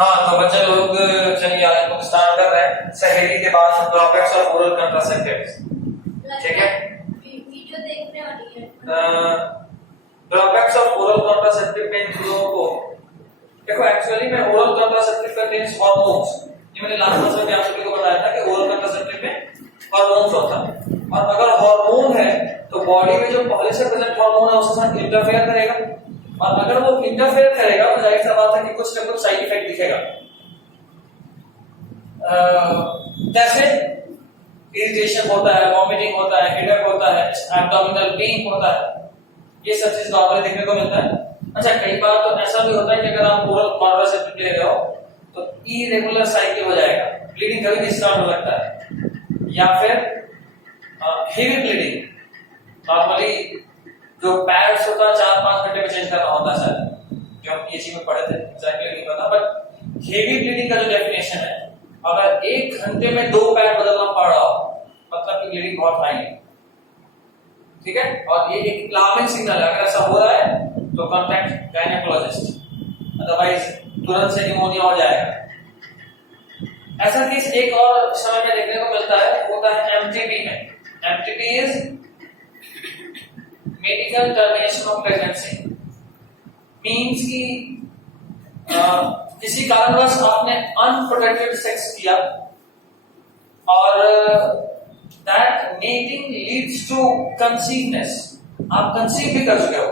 हाँ तो बच्चे लोग चलिए आज हम स्टार्ट कर रहे हैं सहेली के बाद ड्रॉबैक्स ऑफ ओरल कंट्रासेप्टिव्स। ठीक है, वीडियो देखने वाली है। ड्रॉबैक्स ऑफ ओरल कंट्रासेप्टिव में इन लोगों को देखो, एक्चुअली में ओरल कंट्रासेप्टिव कंटेन्स हार्मोन्स। ये मैंने लास्ट क्लास में आप सभी को बताया था कि ओरल कंट्रासेप्टिव में हार्मोन्स होता है, और अगर हार्मोन है तो बॉडी में जो पहले से प्रेजेंट हार्मोन है उसके साथ इंटरफेयर करेगा, और अगर वो इंटरफेयर करेगा तो जाहिर सी बात है कि कुछ ना कुछ साइड इफेक्ट दिखेगा। जैसे इरिटेशन होता है, वॉमिटिंग होता है, हेडेक होता है, एब्डोमिनल पेन होता है, ये सब चीज नॉर्मली देखने को मिलता है। अच्छा, कई बार तो ऐसा भी होता है कि अगर आप ओरल कॉन्ट्रासेप्टिव ले रहे हो तो इरेगुलर साइकिल हो जाएगा, ब्लीडिंग कभी भी स्टार्ट हो सकता है, या फिर हेवी ब्लीडिंग। नॉर्मली जो पैड्स होता है 4-5 घंटे में चेंज करना होता है सर, जो हम पीएचडी में पढ़े थे, एग्जैक्टली नहीं पता, बट हेवी ब्लीडिंग का जो डेफिनेशन है, अगर 1 घंटे में 2 पैड बदलना पड़ रहा हो मतलब कि ब्लीडिंग बहुत हाई है। ठीक है, और ये एक अलार्मिंग सिग्नल है। अगर ऐसा हो रहा है तो कांटेक्ट गायनेकोलॉजिस्ट, अदरवाइज तुरंत से निमोनिया हो जाएगा। ऐसा केस एक और समय में देखने को मिलता है, होता है एमटीपी में। MTP is medical termination of pregnancy. Means कि किसी कारणवश आपने अनप्रोटेक्टेड सेक्स किया और दैट मेटिंग लीड्स टू कंसीवनेस। आप कंसीव भी कर चुके हो,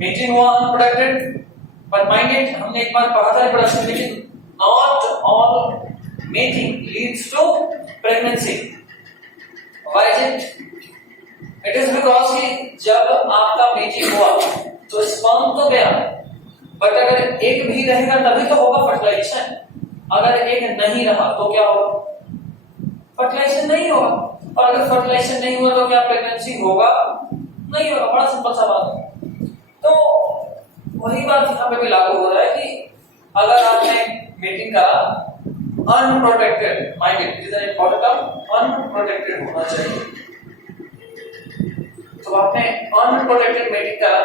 मेटिंग हुआ अनप्रोटेक्टेड, पर माइंडेड हमने एक बार पढ़ा था रिप्रोडक्शन में, not all mating leads to pregnancy. Why is it? It is because कि जब आपका मेटिंग हुआ तो स्पर्म तो गया, बट अगर एक भी रहेगा तभी तो होगा फर्टिलाइजेशन। अगर एक नहीं रहा तो क्या होगा? फर्टिलाइजेशन नहीं होगा, और अगर फर्टिलाइजेशन नहीं हुआ तो क्या प्रेगनेंसी होगा? नहीं होगा। बड़ा सिंपल सा बात है। तो वही बात यहाँ पे भी लागू हो रहा है कि अगर आपने मीटिंग करा unprotected, minded is an important term, unprotected होना चाहिए। तो आपने अनप्रोटेक्टेड मीटिंग करा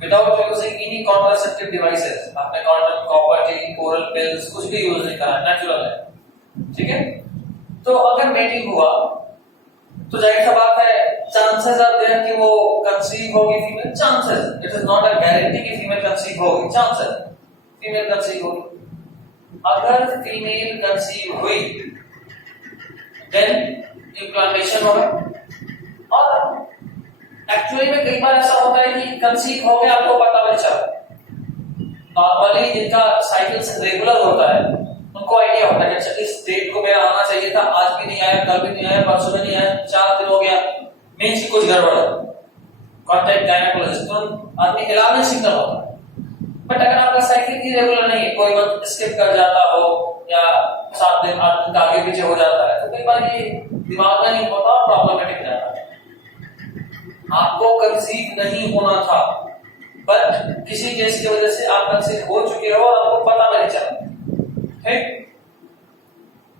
without using any contraceptive devices, आपने condom, copper T, oral pills कुछ भी यूज नहीं करा, नेचुरल है। ठीक है, तो अगर मीटिंग हुआ तो जाहिर सी बात है चांसेस आर देयर कि वो कंसीव होगी female. Chances, it is not a guarantee कि फीमेल कंसीव होगी, चांसेस फीमेल कंसीव होगी। अगर फीमेल कंसीव हुई देन इम्प्लांटेशन होगा, और एक्चुअली में कई बार ऐसा होता है कि कंसीव हो गया आपको पता भी नहीं चला। नॉर्मली जिनका साइकिल्स रेगुलर होता है उनको आइडिया होता है कि अच्छा इस डेट को मेरा आना चाहिए था, आज भी नहीं आया, कल भी नहीं आया, परसों भी नहीं आया, 4 दिन हो गया, मींस की कुछ गड़बड़ है। कांटेक्ट गायनेकोलॉजिस्ट, तो आदमी अलार्मिंग सिग्नल होता है। बट अगर आपका साइकिल इरेगुलर नहीं है, कोई वक्त स्किप कर जाता हो या 7 दिन 8 दिन आगे पीछे हो जाता है, तो कई बार ये दिमाग में नहीं होता और प्रॉब्लमेटिक जाता है। आपको कंसीव नहीं होना था, बट किसी केस की वजह से आप कंसीव हो चुके हो और आपको पता भी नहीं चला। ठीक,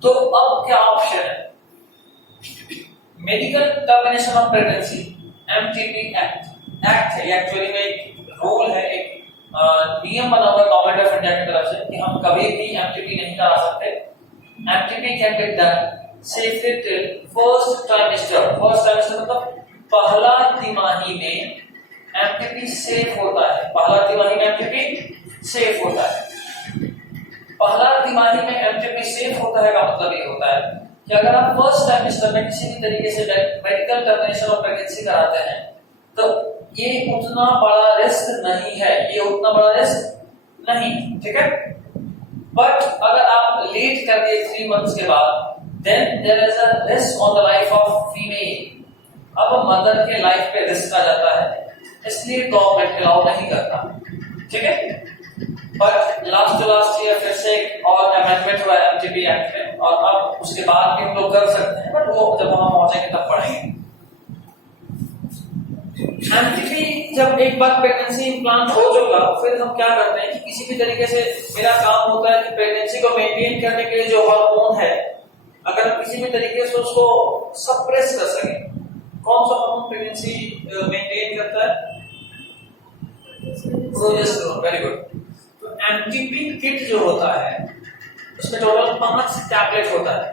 तो अब क्या ऑप्शन है? Medical termination of pregnancy, MTP act है। एक्चुअली में एक रूल है, एक नियम बना हुआ गवर्नमेंट ऑफ इंडिया की तरफ से कि हम कभी भी एमटीपी नहीं करा सकते। MTP can be done safely till first trimester. First trimester मतलब पहला तिमाही में एमटीपी सेफ होता है। पहला तिमाही में एमटीपी सेफ होता है। पहला तिमाही में एमटीपी सेफ होता है का मतलब ये होता है कि अगर आप फर्स्ट ट्राइमेस्टर में किसी भी तरीके से मेडिकल टर्मिनेशन ऑफ प्रेगनेंसी कराते हैं तो ये उतना बड़ा रिस्क नहीं है, ये उतना बड़ा रिस्क नहीं। ठीक है, बट अगर आप लेट कर दिए 3 मंथ्स के बाद, then there is a risk on the life of female. अब मदर के लाइफ पे रिस्क आ जाता है, इसलिए गवर्नमेंट अलाउ नहीं करता। ठीक है, बट लास्ट ईयर फिर से एक और अमेंडमेंट हुआ एमटीपी एक्ट में, और अब उसके बाद भी हम लोग कर सकते हैं, बट वो जब हम पहुंचेंगे तब पढ़ेंगे। एमटीपी जब एक बार प्रेगनेंसी इम्प्लांट हो चुका, फिर हम क्या करते हैं कि किसी भी तरीके से मेरा काम होता है कि प्रेगनेंसी को मेंटेन करने के लिए जो हार्मोन है, अगर हम किसी भी तरीके से उसको सप्रेस कर सकें। कौन सा हार्मोन प्रेगनेंसी मेंटेन करता है? प्रोजेस्टेरोन। Very good. तो एमटीपी किट जो होता है उसमें टोटल 5 टैबलेट होता है।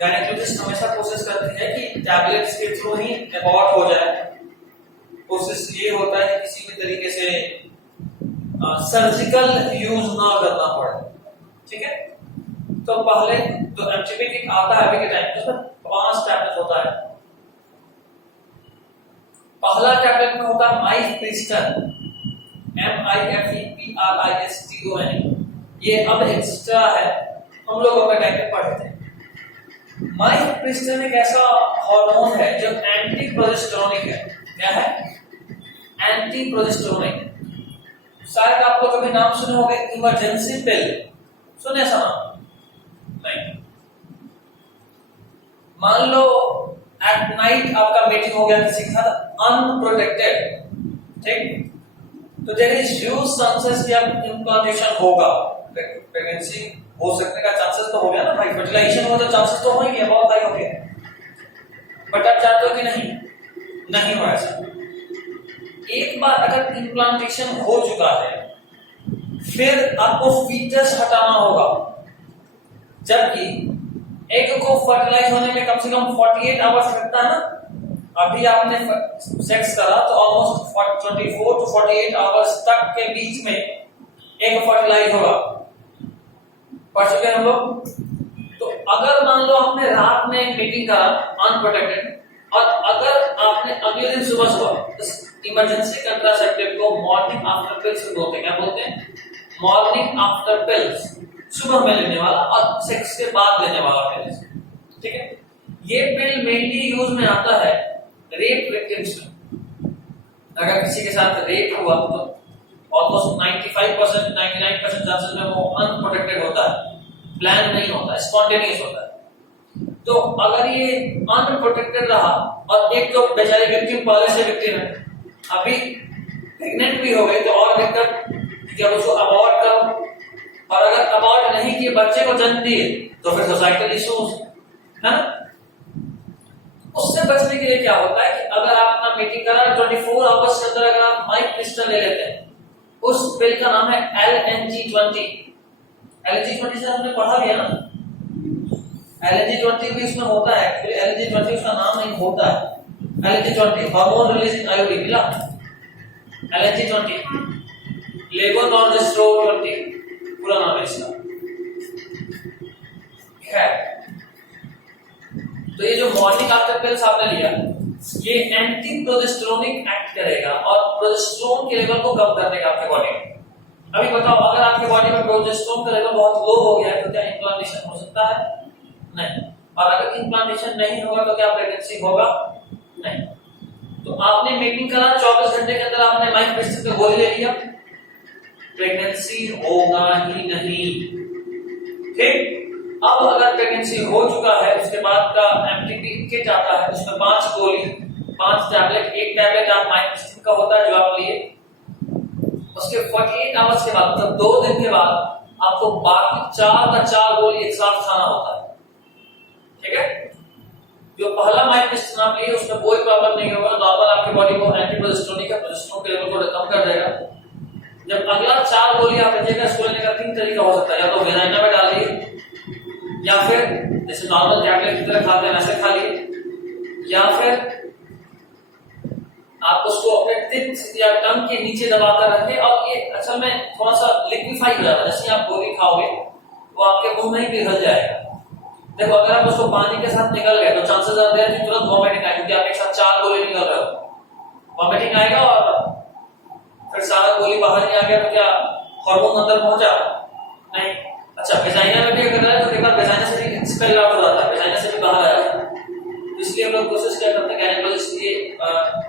गायनेकोलॉजिस्ट हमेशा कोशिश करते हैं कि टैबलेट्स के थ्रू ही अबॉर्ट हो जाए। कोशिश ये होता है किसी भी तरीके से सर्जिकल यूज ना करना पड़े, ठीक है। तो पहले जो एमटीपी किट आता है अभी के टाइम उसमें 5 टैबलेट होता है। पहला टैबलेट में होता है माइफेस्टन, MIFEPRISTON। ये अब एक्स्ट्रा है, हम लोग अपने टाइम पे पढ़े थे। माइफेस्टन एक ऐसा हार्मोन है जो एंटी प्रोजेस्टेरोनिक है। क्या है? एंटी प्रोजेस्टेरोनिक। शायद आपको कभी नाम सुने होंगे इमरजेंसी पिल, सुने ऐसा नाम? नहीं। मान लो एट नाइट आपका मीटिंग हो गया किसी के साथ अनप्रोटेक्टेड, ठीक, तो देयर इज ह्यूज चांसेस कि आप इम्प्लांटेशन होगा, प्रेगनेंसी हो सकने का चांसेस तो हो गया ना भाई, फर्टिलाइजेशन हो तो चांसेस तो हो ही है, बहुत हाई हो गया। बट आप चाहते हो कि नहीं हो ऐसा। एक बार अगर इम्प्लांटेशन हो चुका है फिर आपको फीटस हटाना होगा, जबकि एग को फर्टिलाइज होने में कम से कम 48 आवर्स लगता है ना। अभी आपने सेक्स करा तो ऑलमोस्ट 24 टू 48 आवर्स तक के बीच में एग फर्टिलाइज होगा। पढ़ चुके हैं हम लोग। तो अगर मान लो आपने रात में मीटिंग करा अनप्रोटेक्टेड, और अगर आपने अगले दिन सुबह इमरजेंसी कंट्रासेप्टिव को मॉर्निंग आफ्टर पिल्स बोलते हैं। क्या बोलते हैं? मॉर्निंग आफ्टर पिल्स, सुबह में लेने वाला और सेक्स के बाद लेने वाला पिल्स, ठीक है। ये पिल मेनली यूज में आता है रेप विक्टिम्स में। अगर किसी के साथ रेप हुआ तो ऑलमोस्ट 95% 99% चांसेस में वो अनप्रोटेक्टेड होता है, प्लान नहीं होता, स्पॉन्टेनियस होता है। तो अगर ये अनप्रोटेक्टेड रहा और एक तो बेचारी विक्टिम पहले से विक्टिम है, अभी प्रेग्नेंट भी हो गई तो और दिक्कत कि अब उसको अबॉर्ट करो, और अगर अबॉर्ट नहीं किए बच्चे को जन्म दिए तो फिर सोसाइटल इश्यूज है ना। उससे बचने के लिए क्या होता है कि अगर आप अपना मीटिंग करा 24 आवर्स के अंदर अगर आप माइफेस्टन ले लेते हैं, उस पिल का नाम है LNG20। LNG20 से हमने पढ़ा गया ना, LNG20 भी इसमें होता है, फिर LNG20 उसका नाम नहीं होता है। LNG20 हार्मोन रिलीजिंग आयोडीन मिला, LNG20 लेवोनॉर्जेस्ट्रोन 20 पूरा नाम है इसका। खैर, तो ये जो मॉर्निंग आफ्टर पिल्स आपने लिया, ये एंटी प्रोजेस्टेरोनिक एक्ट करेगा और प्रोजेस्टेरोन के लेवल को कम करने का आपके बॉडी में। अभी बताओ, अगर आपके बॉडी में प्रोजेस्टेरोन का लेवल बहुत लो हो गया है तो क्या इम्प्लांटेशन हो सकता है? नहीं। और अगर इम्प्लांटेशन नहीं होगा तो क्या प्रेगनेंसी होगा? नहीं। तो आपने मीटिंग करा, 24 घंटे के अंदर आपने माइफेस्टन का गोली ले लिया, प्रेगनेंसी होगा ही नहीं, ठीक। अब अगर प्रेगनेंसी हो चुका है उसके बाद का एमटीपी किट आता है, उसमें 5 गोली 5 टैबलेट, एक टैबलेट आप माइफेस्टन का होता है जो आप लिए, उसके 48 आवर्स के बाद मतलब 2 दिन के बाद आपको बाकी 4 का 4 गोली एक साथ खाना होता है, ठीक है। जो पहला माइफेस्टन आप लिए उसमें कोई प्रॉब्लम नहीं होगा, नॉर्मल आपकी बॉडी को एंटी प्रोजेस्टेरोन का प्रोजेस्टेरोन के लेवल को कम कर देगा। जब अगला 4 गोली आप लीजिएगा, इसको लेने का 3 तरीका हो सकता है, या तो वेजाइना में डालिए, या फिर जैसे नॉर्मल टैबलेट की तरह खाते हैं वैसे खा लिए, या फिर आप उसको अपने टिप या टंग के नीचे दबाकर रखें और ये असल में थोड़ा सा लिक्विफाई हो जाता है। जैसे आप गोली खाओगे वो आपके मुंह में ही पिघल जाएगा। देखो, अगर आप उसको पानी के साथ निकल गए तो चांसेस आते हैं कि तुरंत वॉमिटिंग आएगी, क्योंकि आप एक साथ 4 गोली निकल रहे हो, वॉमिटिंग आएगा और फिर सारा गोली बाहर नहीं आ गया तो क्या हार्मोन अंदर पहुंचा? नहीं। अच्छा, वेजाइना में भी अगर है तो एक बार वेजाइना से भी एक्सपेल आउट हो जाता है, वेजाइना से भी बाहर आया। इसलिए हम लोग कोशिश क्या करते हैं, गायनेकोलॉजिस्ट ये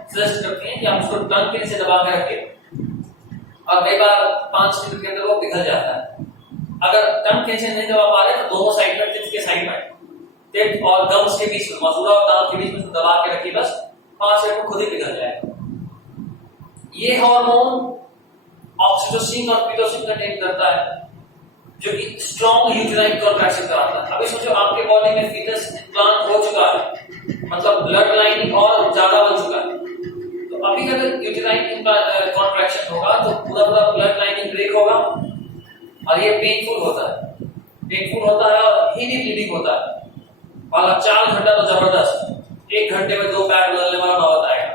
सजेस्ट करते हैं कि आप उसको टंग के नीचे दबा के रखें और कई बार 5 मिनट के अंदर वो पिघल जाता है। अगर टंग के नीचे नहीं दबा पा रहे तो दोनों साइड में, टिप के साइड में, टिप और गम्स के बीच में, मसूड़ा और दांत के बीच में दबा के रखिए, बस 5 मिनट में खुद ही पिघल जाएगा। ये हार्मोन ऑक्सीटोसिन और पिटोसिन कंटेन करता है जो कि स्ट्रॉन्ग यूटेराइन कॉन्ट्रैक्शन कराता है। अभी सोचो आपके बॉडी में फीटस इम्प्लांट हो चुका है, मतलब ब्लड लाइनिंग और ज्यादा बन चुका है, तो अभी अगर यूटेराइन कॉन्ट्रैक्शन होगा तो पूरा ब्लड लाइनिंग ब्रेक होगा और ये पेनफुल होता है, पेनफुल होता है और हेवी ब्लीडिंग होता है। वाला 4 घंटा तो जबरदस्त, 1 घंटे में 2 पैर बदलने वाला नौबत आएगा।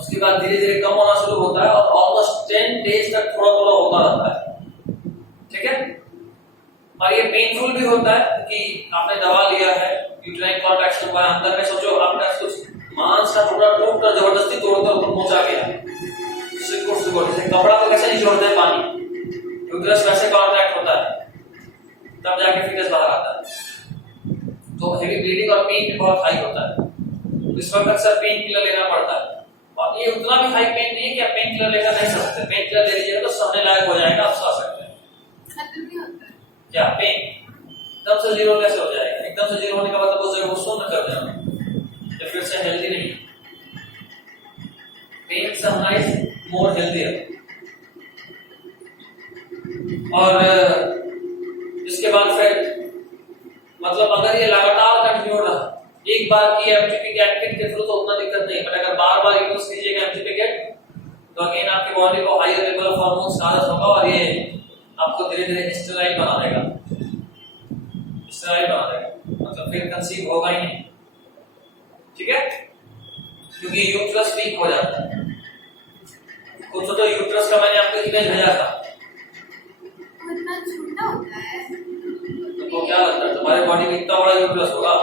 उसके बाद धीरे धीरे कम होना शुरू होता है और ऑलमोस्ट 10 डेज तक थोड़ा थोड़ा होता रहता है, ठीक है। और ये पेनफुल भी होता है कि आपने दवा लिया है, यूट्राइन कॉन्ट्रैक्शन हुआ है, अंदर में सोचो आपका कुछ मांस का टुकड़ा टूटकर जबरदस्ती तोड़कर ऊपर पहुंचा गया, सिकुड़ सिकुड़, जैसे कपड़ा को कैसे निचोड़ते हैं पानी, यूट्रस वैसे कॉन्ट्रैक्ट होता है, तब जाके फीटस बाहर आता है। तो हेवी ब्लीडिंग और पेन भी बहुत हाई होता है, इस वक्त अक्सर पेन किलर लेना पड़ता है। और ये उतना भी हाई पेन नहीं है कि आप पेन किलर लेकर नहीं सकते, पेन किलर ले लीजिएगा तो सोने लायक हो जाएगा, आप सो सकते हैं। खत्म नहीं होता है क्या पेन एकदम से जीरो कैसे हो जाएगा? एकदम से जीरो होने का मतलब उस जगह को शून्य कर देना, तो फिर से हेल्दी नहीं। Pain sometimes more healthier. और इसके बाद फिर मतलब अगर ये लगातार कंटिन्यू रहा, एक बार की एमटीपी कैटकिट के थ्रू तो उतना दिक्कत नहीं, बट अगर बार बार यूज कीजिएगा एमटीपी कैट तो अगेन आपकी बॉडी को हायर लेवल ऑफ हार्मोन्स आदत होगा और ये आपको धीरे धीरे स्टेराइल बना देगा, स्टेराइल बना देगा, मतलब फिर कंसीव होगा ही नहीं, ठीक है, क्योंकि यूट्रस वीक हो जाता है। कुछ तो यूट्रस का मैंने आपको इमेज भेजा था, इतना छोटा होता है, तो क्या लगता है तुम्हारे बॉडी में इतना बड़ा यूट्रस होगा?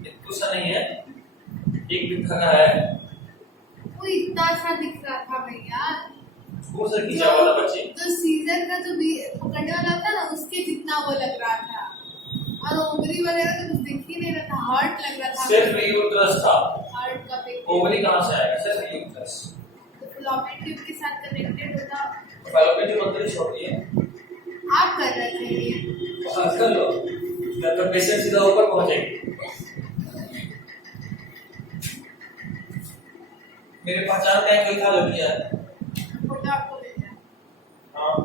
इतना सा नहीं है, एक बिखरा है, वो इतना सा दिख रहा था भैया, वो से खींचा वाला बच्चे, तो सीजर का जो पकड़ने वाला था ना उसके जितना वो लग रहा था, और ओवरी वगैरह तो कुछ दिख ही नहीं रहा था, हार्ट लग रहा था, सिर्फ यूट्रस था, हार्ट का पिक, ओवरी कहां से आएगा? सिर्फ यूट्रस। तो फिलामेंट ट्यूब के साथ कनेक्टेड होता। फैलोपियन ट्यूब अंदर ही छोड़ी है, आप कर रहे थे ये, तो कर लो, जब पेशेंट सीधा ऊपर पहुंचेगी। मेरे पहचान का कोई था जो किया है, फोटो आपको भेजा। हाँ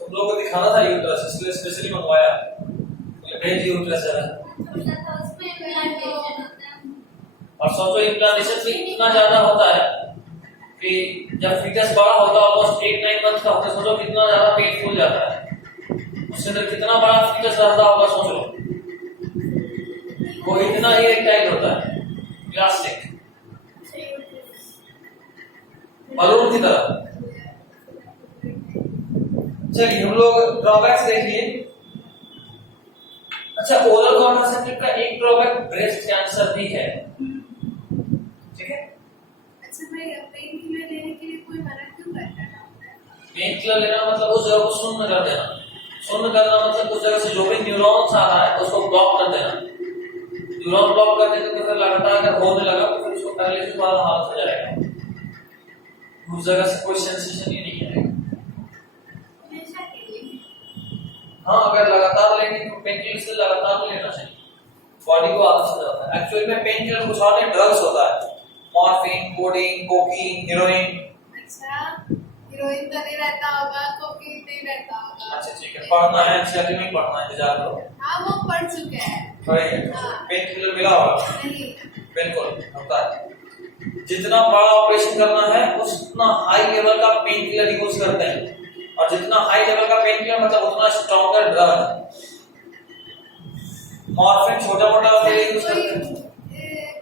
तुम लोगों को दिखाना था यूट्रस, इसलिए स्पेशली मंगवाया, बोले भेज यूट्रस जरा। और सोचो इम्प्लांटेशन भी इतना ज्यादा होता है कि जब फीटस बड़ा होता है, ऑलमोस्ट 8-9 मंथ का होता है, सोचो कितना ज्यादा पेनफुल जाता है, उसके अंदर कितना बड़ा फीटस रहता होगा, सोच लो। वो इतना ही इरेक्टाइल होता है, प्लास्टिक बलून की तरह। चलिए हम लोग ड्रॉबैक्स देखिए। अच्छा, ओरल कॉन्ट्रासेप्टिव का एक ड्रॉबैक ब्रेस्ट कैंसर भी है, ठीक है। अच्छा भाई, पेन किलर लेने के लिए कोई मना क्यों करता है? पेन किलर लेना मतलब उस जगह को शून्य कर देना, शून्य करना मतलब उस जगह से जो भी न्यूरॉन्स आ रहा है उसको ब्लॉक कर देना। न्यूरॉन ब्लॉक कर देने तो फिर लगातार अगर होने लगा तो फिर उसको पैरालिसिस वाला हालत हो जाएगा, उस जगह से कोई सेंसेशन ही नहीं आएगा। हाँ, अगर लगातार लेंगे तो पेन किलर से लगातार तो लेना चाहिए, बॉडी को आदत हो जाता है। एक्चुअली में पेन किलर कुछ और नहीं, ड्रग्स होता है, मॉर्फिन, कोडीन, कोकीन, हेरोइन। अच्छा, हीरोइन तो नहीं रहता होगा, कोकीन नहीं रहता होगा। अच्छा ठीक है, पढ़ना है, एनसीईआरटी में पढ़ना है, इंतजार करो। हाँ, वो पढ़ चुके हैं। पेन किलर मिला होगा? नहीं, बिल्कुल होता है। जितना बड़ा ऑपरेशन करना है उतना हाई लेवल का पेन किलर यूज करते हैं, और जितना हाई लेवल का पेन किलर मतलब उतना स्ट्रॉन्गर ड्रग। मॉर्फिन छोटा मोटा वगैरह यूज करते हैं।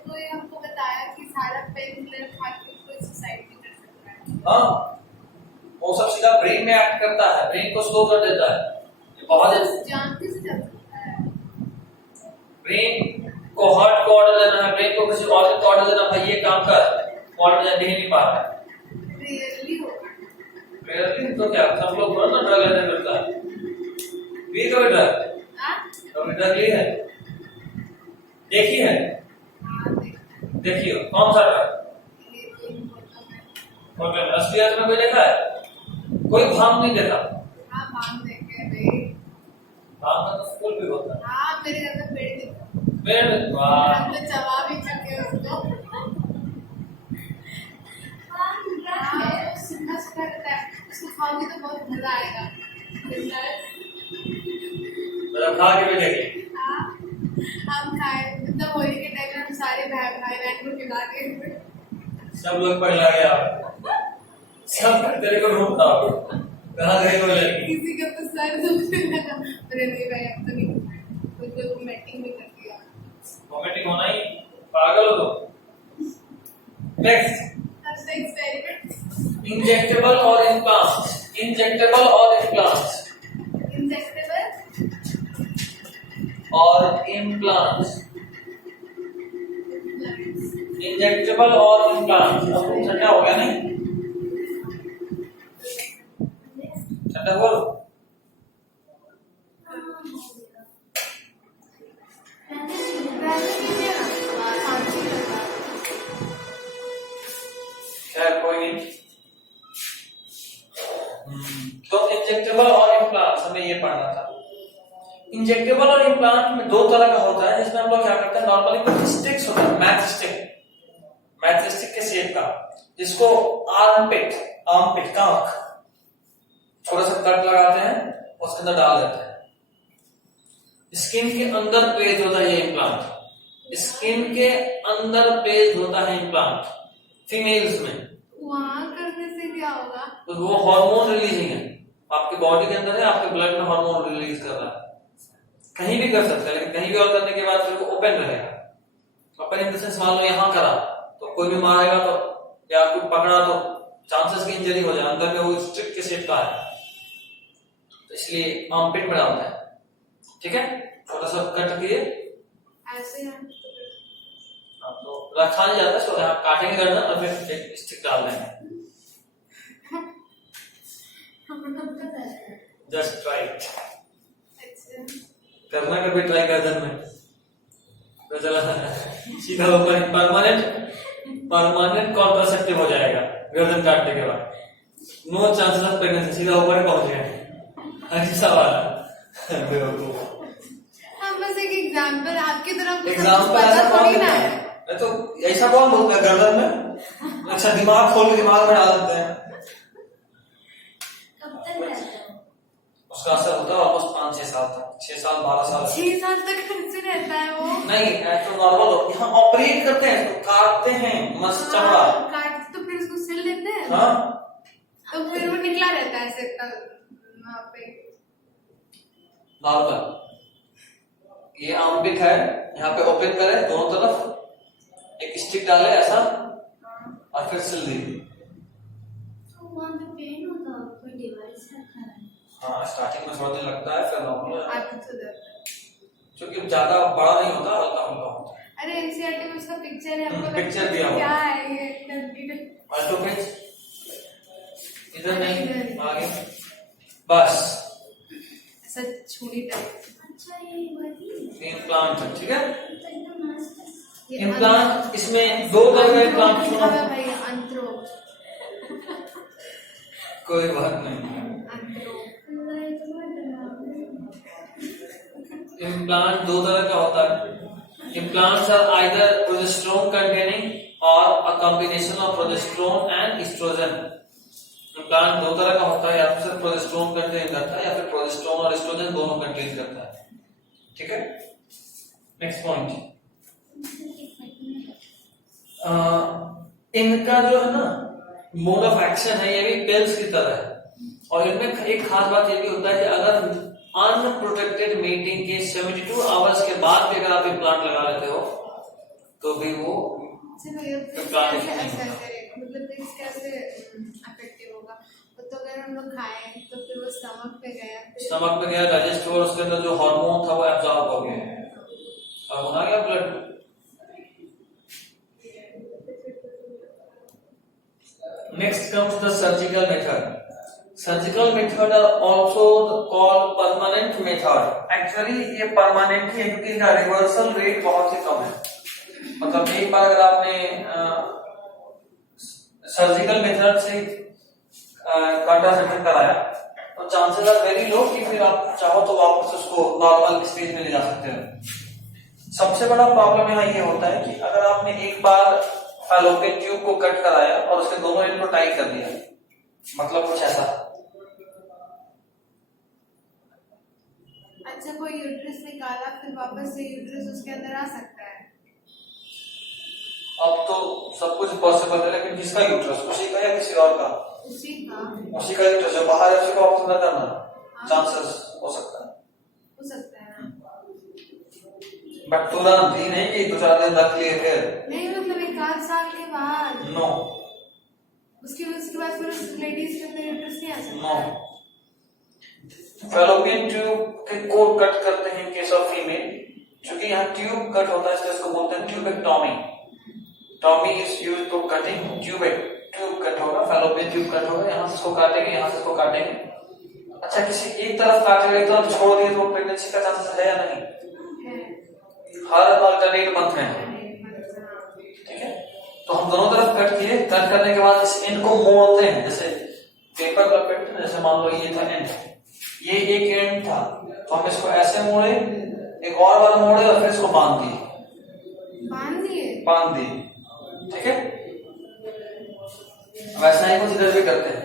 कोई हमको बताया कि सारा पेन किलर खा के कोई सुसाइड भी कर सकता है। हाँ, वो सब सीधा ब्रेन में एक्ट करता है, ब्रेन को स्लो कर देता है। ये बहुत जान कैसे चल सकता है? ब्रेन को हार्ट को ऑर्डर देना है, ब्रेन को किसी ऑर्गन को ऑर्डर देना, भाई ये काम कर, ऑर्डर जाके ही नहीं पा रहा है। रियली होगा। रियली तो क्या, सब लोग ना ड्रग लेने मिलता है, भी कभी ड्रग, कभी ड्रग ली है, देखी है? देखियो कौन सा ड्रग? असलियत में कोई देखा है? कोई भांग नहीं देखा। हाँ, भांग देखे भाई। भांग का तो फूल भी होता है। हाँ, मेरे घर में पेड़ दिखा। पेड़, वाह, हम तो चबा भी चुके उसको। हाँ, सूखा सूखा रहता है, उसको खाओगे तो बहुत मजा आएगा। मतलब खा के भी देखिए। हाँ, हम खाए, मतलब होली के टाइम में हम सारे भाई बहन को खिला के सब लोग पगला गया, सब तेरे को ढूंढता हो, कहाँ गई वो लड़की? किसी का तो सर दुख रहा था, अरे नहीं भाई अब तो नहीं करना है, कुछ तो कमेंटिंग भी कर दिया। कमेंटिंग होना ही, पागल हो तुम। Next, experiment. इंजेक्टेबल और इम्प्लांट्स, इंजेक्टेबल और इम्प्लांट्स, इंजेक्टेबल और इम्प्लांट्स, इंजेक्टेबल और इम्प्लांट्स। अब ठंडा हो गया नहीं? ठंडा बोलो। खैर कोई नहीं। तो इंजेक्टेबल और इम्प्लांट्स हमें ये पढ़ना था। इंजेक्टेबल और इम्प्लांट में दो तरह का होता है, जिसमें हम लोग क्या करते हैं, नॉर्मली स्टिक्स होता है, मैथ स्टिक के शेप का, जिसको आर्मपिट का थोड़ा सा कट लगाते हैं, उसके अंदर डाल देते हैं। स्किन के अंदर प्लेस होता है ये इम्प्लांट, स्किन के अंदर प्लेस होता है इम्प्लांट फीमेल्स में। वहां करने से क्या होगा? तो वो हार्मोन रिलीजिंग है, आपके बॉडी के अंदर है, आपके ब्लड में हार्मोन रिलीज कर रहा है। कहीं भी कर सकते हैं, लेकिन कहीं भी और करने के बाद फिर वो ओपन रहेगा। ओपन इन द सेंस, मान लो यहाँ करा तो कोई भी मारेगा तो, या कोई पकड़ा तो चांसेस की इंजरी हो जाए, अंदर में वो स्ट्रिप के शेप का है, तो इसलिए आर्मपिट में डालता है। ठीक है, छोटा सा कट किए ऐसे हैं तो रखा नहीं जाता, तो यहाँ काटेंगे गर्दन और फिर एक स्टिक डाल देंगे। जस्ट ट्राई, करना कभी ट्राई गर्दन में, तो चला सीधा ऊपर परमानेंट कॉन्ट्रासेप्टिव हो जाएगा गर्दन काटने के बाद। नो चांसेस ऑफ प्रेगनेंसी, सीधा ऊपर ही पहुंच गए। ऐसा वाला हम बस एक एग्जांपल, आपकी तरफ एग्जांपल ऐसा थोड़ी ना है। तो ऐसा कौन बोलता है गर्दन में? अच्छा, दिमाग खोल के दिमाग में डाल देते हैं। कब तक रहता है उसका असर होता है ऑलमोस्ट 5-6 साल तक, 6 साल 12 साल। 6 साल तक कैसे रहता है वो? नहीं, तो नॉर्मल हो, यहाँ ऑपरेट करते हैं तो काटते हैं मस्त चमड़ा, काट तो फिर उसको सिल लेते हैं। हाँ, तो फिर वो निकला रहता है ऐसे वहां पे। नॉर्मल। ये आर्मपिट है, यहाँ पे ओपन करें दोनों तरफ, एक स्टिक डाले ऐसा और फिर सिल दी। तो वहां पे पेन होता है, कोई डिवाइस रखा है? हाँ, स्टार्टिंग में थोड़ा दिन लगता है, फिर नॉर्मल आदत हो जाता है, क्योंकि ज्यादा बड़ा नहीं होता, हल्का हल्का होता है। अरे एनसीईआरटी में उसका पिक्चर है, हमको पिक्चर दिया हुआ क्या है ये? अल्टो पेज इधर नहीं, आगे बस ऐसा छुरी टाइप। अच्छा ये वही इम्प्लांट, ठीक है। ये इम्प्लांट, इसमें दो तरह का इम्प्लांट सुना है भाई, अंत्रो कोई बात नहीं। इम्प्लांट दो तरह का होता है। Implants are either progesterone containing और a combination of progesterone and estrogen. Implant दो तरह का होता है, या तो सिर्फ प्रोजेस्टेरोन कंटेन करता है या फिर प्रोजेस्टेरोन और एस्ट्रोजन दोनों कंटेन करता है। ठीक है, नेक्स्ट पॉइंट। इनका जो है ना मोड ऑफ एक्शन है, ये भी पिल्स की तरह है, और इनमें एक खास बात ये भी होता है कि अगर अनप्रोटेक्टेड मेटिंग के 72 आवर्स के बाद भी अगर आप इम्प्लांट लगा लेते हो तो भी वो मतलब कैसे अफेक्टिव होगा? तो अगर हम लोग खाएं तो फिर वो स्टमक पे गया, डाइजेस्ट हुआ, उसके अंदर जो हार्मोन था वो एब्जॉर्ब हो गया और आ गया blood. Next comes the surgical method. Surgical method are also called permanent method. Actually ये परमानेंट ही है क्योंकि इनका रिवर्सल रेट बहुत ही कम है। मतलब एक बार अगर आपने सर्जिकल मेथड से कॉन्ट्रासेप्शन कराया तो चांसेस आर वेरी लो कि फिर आप चाहो तो वापस उसको नॉर्मल स्टेज में ले जा सकते हो। सबसे बड़ा प्रॉब्लम यहाँ ये होता है कि अगर आपने एक बार फैलोपियन ट्यूब को कट कराया और उसके दोनों एंड को टाइट कर दिया, मतलब कुछ ऐसा। अच्छा, कोई यूट्रस निकाला फिर वापस से यूट्रस उसके अंदर आ सकता है? अब तो सब कुछ पॉसिबल है, लेकिन किसका यूट्रस, उसी का या किसी और का? उसी का। उसी का यूट्रस, जो बाहर है उसी को ऑप्शन ना करना, चांसेस हो सकता है। हो सकता है। बट तुरंत ही नहीं कि 2-4 दिन रख लिए फिर। नहीं मतलब 1 साल के बाद। नो। उसके बाद फिर उस लेडीज के अंदर यूट्रस नहीं आ सकता। नो। फैलोपियन ट्यूब के को कट करते हैं इन केस ऑफ फीमेल, क्योंकि यहाँ ट्यूब कट होता है इसलिए इसको बोलते हैं tubectomy. Tommy is used for cutting tube cut होगा, फैलोपियन ट्यूब कट होगा, यहाँ से इसको काटेंगे, यहाँ से इसको काटेंगे। अच्छा, किसी एक तरफ काटेंगे, एक तरफ छोड़ दिए तो प्रेगनेंसी का चांसेस है या नहीं? हर अल्टरनेट मंथ में, ठीक है। तो हम दोनों तरफ कट किए, कट करने के बाद इस एंड को मोड़ते हैं, जैसे पेपर लपेटते हैं, जैसे मान लो ये था एंड, ये एक एंड था, तो हम इसको ऐसे मोड़े, एक और बार मोड़े और फिर इसको बांध दिए, ठीक है। वैसा ही कुछ इधर भी करते हैं,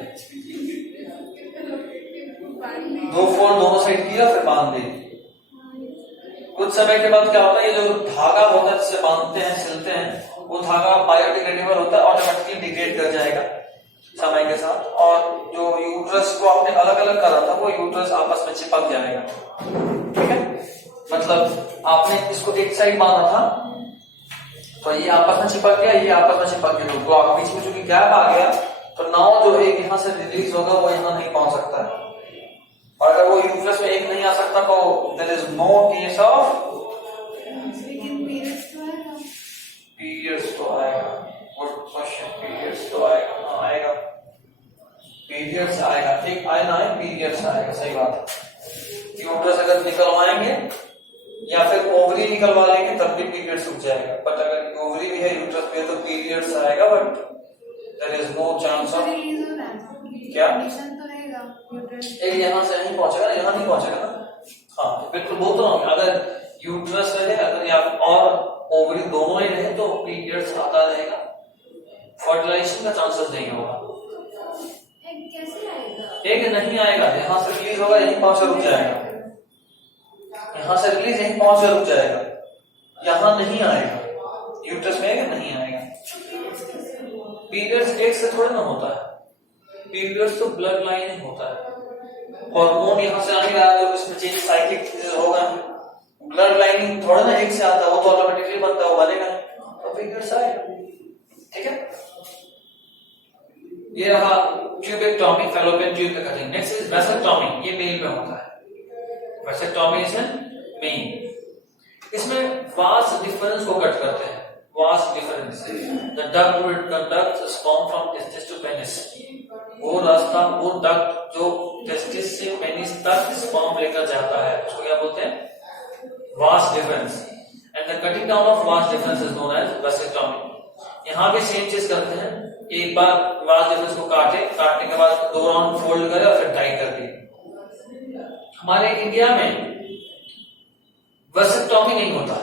2 फोल्ड दोनों साइड किया फिर बांध दिए। कुछ समय के बाद क्या होता है, ये जो धागा होता है जिससे बांधते हैं, सिलते हैं, वो धागा बायोडिग्रेडेबल होता है, ऑटोमेटिकली डिग्रेड कर जाएगा समय के साथ, और जो यूट्रस को आपने अलग अलग करा था वो यूट्रस आपस में चिपक जाएगा, ठीक है। मतलब आपने इसको एक साइड बांधा था तो ये आपस में चिपक गया, ये आपस में चिपक गया, तो आप बीच में चूंकि गैप आ गया तो नाउ जो एक यहाँ से रिलीज होगा वो यहाँ नहीं पहुंच सकता है, और अगर वो यूट्रस में एक नहीं आ सकता तो there is no case of periods. तो आएगा, गुड क्वेश्चन, पीरियड्स तो आएगा, आएगा, पीरियड्स आएगा, ठीक आए ना आए, पीरियड्स आएगा, सही बात है। यूट्रस अगर निकलवाएंगे या फिर ओवरी निकलवा लेंगे तब भी पीरियड्स रुक जाएगा, बट अगर ओवरी भी है यूट्रस भी है तो पीरियड्स आएगा, but there is no chance of क्या एक यहाँ से नहीं पहुंचेगा ना, यहाँ नहीं पहुंचेगा ना। हाँ बिल्कुल बोल रहा हूँ, अगर यूट्रस रहे अगर या और ओवरी दोनों ही रहे तो पीरियड्स आता रहेगा, फर्टिलाइजेशन का चांसेस नहीं होगा। एक नहीं आएगा, यहाँ से रिलीज होगा यहीं पहुंच रुक जाएगा, यहाँ से रिलीज यहीं पहुंच रुक जाएगा, यहाँ नहीं आएगा, यूट्रस में नहीं आएगा। पीरियड्स एक से थोड़ा ना होता है, पीरियड्स तो ब्लड लाइन होता है, हार्मोन यहाँ से आने रहा है उसमें चेंज साइक्लिक होगा, ब्लड लाइनिंग थोड़ा ना एक से आता है, वो तो ऑटोमेटिकली बनता है, वो बनेगा तो पीरियड्स आएगा, ठीक है। ये रहा ट्यूबेक्टॉमी, फैलोपियन ट्यूब का कटिंग। नेक्स्ट इज वेसेक्टॉमी, ये मेल में होता है, वेसेक्टॉमी इज मेल। इसमें वास डिफरेंस को कट करते हैं, vas deferens, the duct will conduct sperm from testis to penis, वो रास्ता, वो डक्ट जो टेस्टिस से पेनिस तक स्पर्म लेकर जाता है उसको क्या बोलते हैं, vas deferens, and the cutting down of vas deferens is known as vasectomy. यहाँ भी सेम चीज करते हैं, एक बार वास डिफरेंस को काटने के बाद 2 राउंड फोल्ड करे और फिर टाई कर दिए। हमारे इंडिया में वेसेक्टॉमी नहीं होता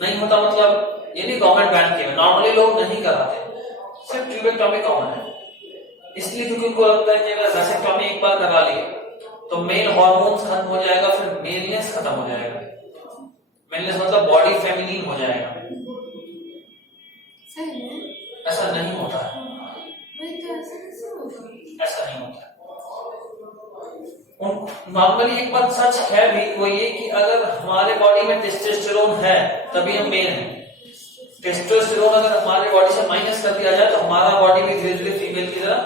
मतलब ये नहीं गवर्नमेंट बैन किया, नॉर्मली लोग नहीं कराते, सिर्फ ट्यूबेक्टॉमी कॉमन है, इसलिए क्योंकि उनको लगता है कि अगर वेसेक्टॉमी एक बार करा लिए तो मेल हार्मोन्स खत्म हो जाएगा, फिर मेलनेस खत्म हो जाएगा, मेलनेस मतलब बॉडी फेमिनिन हो जाएगा। ऐसा नहीं होता है, ऐसा नहीं होता। नॉर्मली एक बात सच है भी, वो ये कि अगर हमारे बॉडी में टेस्टोस्टेरोन है तभी हम मेल हैं, टेस्टोस्टेरोन अगर हमारे बॉडी से माइनस कर दिया जाए तो हमारा बॉडी भी धीरे धीरे फीमेल की तरह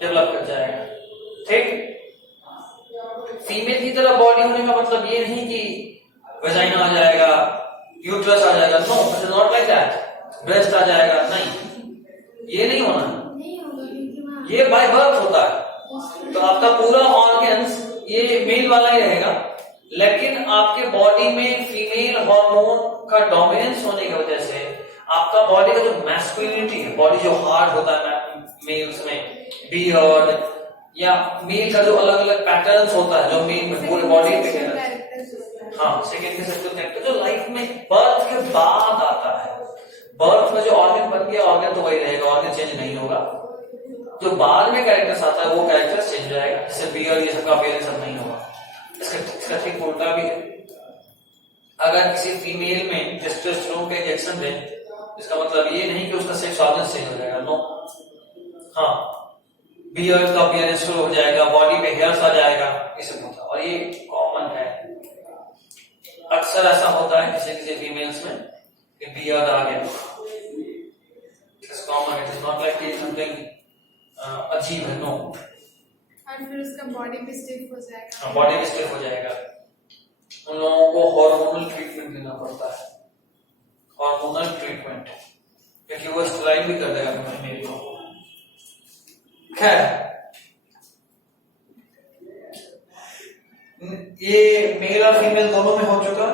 डेवलप कर जाएगा, ठीक। फीमेल की तरह बॉडी होने का मतलब ये नहीं कि वेजाइना आ जाएगा, यूट्रस आ जाएगा, no it is not like that, breast आ जाएगा, नहीं, ये नहीं होना, ये बाय बर्थ होता है। तो आपका पूरा ऑर्गन्स ये मेल वाला ही रहेगा, लेकिन आपके बॉडी में फीमेल हार्मोन का डोमिनेंस होने की वजह से आपका बॉडी का जो मैस्कुलिनिटी है, बॉडी जो हार्ड होता है मेल्स में, बियर्ड या मेल का जो अलग अलग पैटर्न्स होता है जो मेल में पूरे बॉडी पे, हाँ सेकेंड कैरेक्टर जो लाइफ में बर्थ के बाद आता है, बर्थ में जो ऑर्गन बन गया ऑर्गन तो वही रहेगा, ऑर्गन चेंज नहीं होगा, जो बाद में कैरेक्टर्स आता है वो कैरेक्टर चेंज हो जाएगा, इससे बियर्ड ये सब का अपीयरेंस सब नहीं होगा। इसका ठीक उल्टा भी है, अगर किसी फीमेल में टेस्टोस्टेरोन का इंजेक्शन दें इसका मतलब ये नहीं कि उसका सेक्स ऑर्गन चेंज हो जाएगा, नो। हाँ, बियर्ड का अपीयरेंस हो जाएगा, बॉडी पे हेयर्स आ जाएगा, ये सब होता है और ये कॉमन है। अक्सर ऐसा होता है किसी किसी फीमेल्स में कि बियर्ड आ गया, it's common, it is not like something अजीब है, नो। और फिर उसका बॉडी भी स्टिफ हो जाएगा। बॉडी भी स्टिफ हो जाएगा। उन लोगों को हार्मोनल ट्रीटमेंट देना पड़ता है, हार्मोनल ट्रीटमेंट, क्योंकि वो स्टेराइल भी कर देगा फीमेल को। खैर, ये मेल और फीमेल दोनों में हो चुका।